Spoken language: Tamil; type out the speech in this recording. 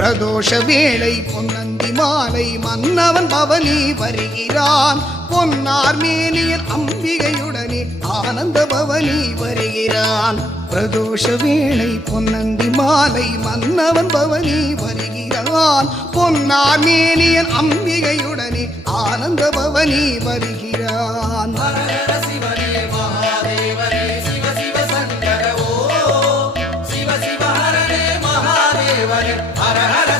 பிரதோஷ வேளை பொன்னந்தி மாலை மன்னவன் பவனி வருகிறான். பொன்னார் மேனியன் அம்பிகையுடனே ஆனந்த பவனி வருகிறான். பிரதோஷ வேளை பொன்னந்தி மாலை மன்னவன் பவனி வருகிறான். பொன்னார் மேனியன் அம்பிகையுடனே ஆனந்த பவனி வருகிறான். ஹர ஹர